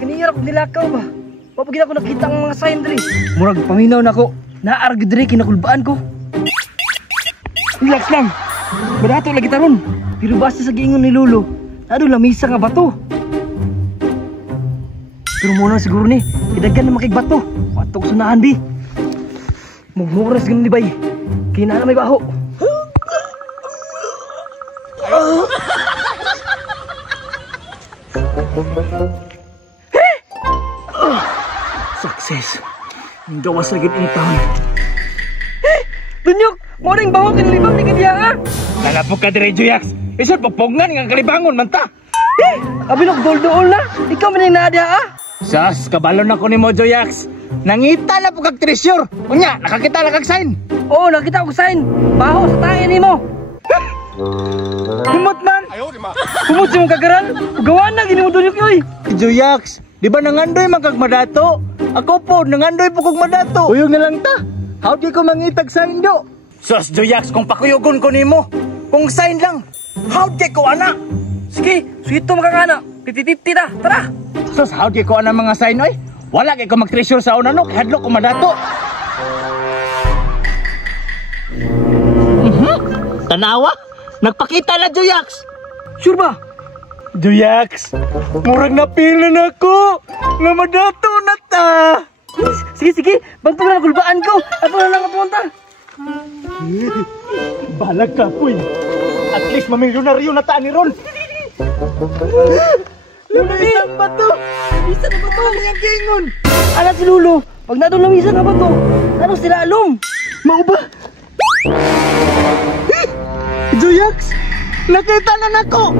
Kaniyara kong nilakaw ba? Papagin ako nakita ang mga sign diri. Murag paminaw na ko. Naarag diri kinakulbaan ko. Relax lang. Barato lagi taron. Pero basta sa giingon ni Lolo, nado lamisa nga bato. Pero muna siguro ni, kidagan na makigbato. Batok sunahan bi. Mugmuras ganun di bay. Kina na may baho. Success. Ang gawas lagi ng taon. Dunyok! Morning baho kinalibang ni kadiya nga! Lalapog ka dire, Juyax! Isod pagpogngan nga kalibangon man ta! Abilog dool-dool na! Ikaw man yung naadya ah! Sas, kabalon ako ni mo, Juyax! Nangita na po kag treasure! Unya, nakakita na kag sign! Oo, nakita ko sign! Baho sa tayo ni mo! Humot man! Humot si mong kagaran! Ugawan na, gini mo Dunyok yoy! Juyax, di ba nangandoy man kag madato? Ako po, nangandoy po kag madato! Uyog na lang ta! How di ko mangitag sign do? Sus, Juyax, kung pakuyugon ko nimo, kung sign lang, how di ko ana? Sige, suito makakana! 50-50 na, tara! Sus, how di ko ana mga sign oy? Wala kay ko mag-treasure sa una no, hadlok ko madato! Tanawa? Nagpakita na, Juyax! Sure ba? Juyax, murag napila na ko! Nga madato na ta! Sige, bantog na kulbaan ko! Ato na lang apunta! Balag ka, puy! At least mamilyonaryo na taan ni Ron! Lumisan ba to? Lumisan ba to? Ang gingon! Alat si Lulo! Pag nadong lamisan na ba to? Ano sila alom? Mau ba? Juyax! Nakita na nako!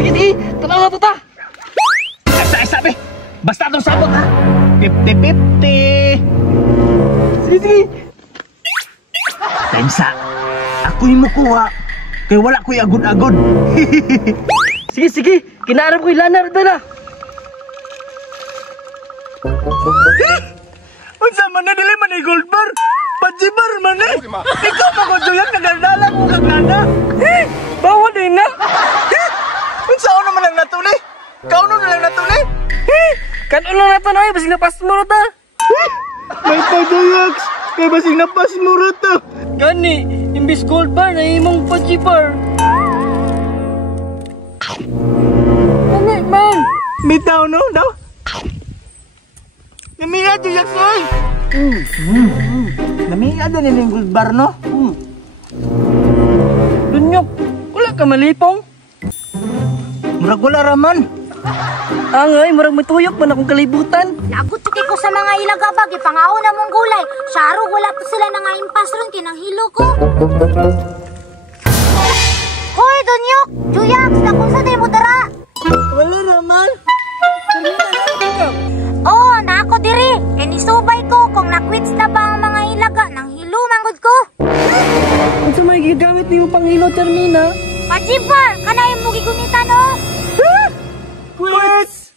Sige, tanaw na to ta! Asa, be! Basta itong sabot ha! 50-50! Sige! Tensa! Ako'y makuha! Kaya wala ko'y agod-agod! Sige! Kinaarap ko'y lanar dala! Unsa man na dili man ay gold bar? Pajibar man eh! Ikaw pa ko Juyax nagdala ko kag nana! Bawa din na! Unsa ano man lang natuli? Kauno na lang natuli? Kanon lang nato na basig na pas mo ta! May pa Juyax! Kaya basig na pas mo rata! Gani, imbis gold bar na imong pachibar! Gani man! Bitaw no? Daw? Namiya Juyax oy! Namiya din yung gold bar no? Dunyok, wala ka malipong? Murag wala raman! Angay, murag may tuyok man akong kalibutan. Lagot tuki ko sa mga ilagabag, ipangao na mong gulay. Saro, wala pa sila nangaimpas ron, kinanghilo ko. Hoy, Dunyok! Juyax, nakong sa mo dara? Wala raman! Oo, na ako diri. Inisubay ko kung nakwits na ba ang mga ilaga, nang hilo manggod ko. Kung sa may gigamit niyo pang hilo, Termina? Pajibar, kanay mo gigunita no? Quits!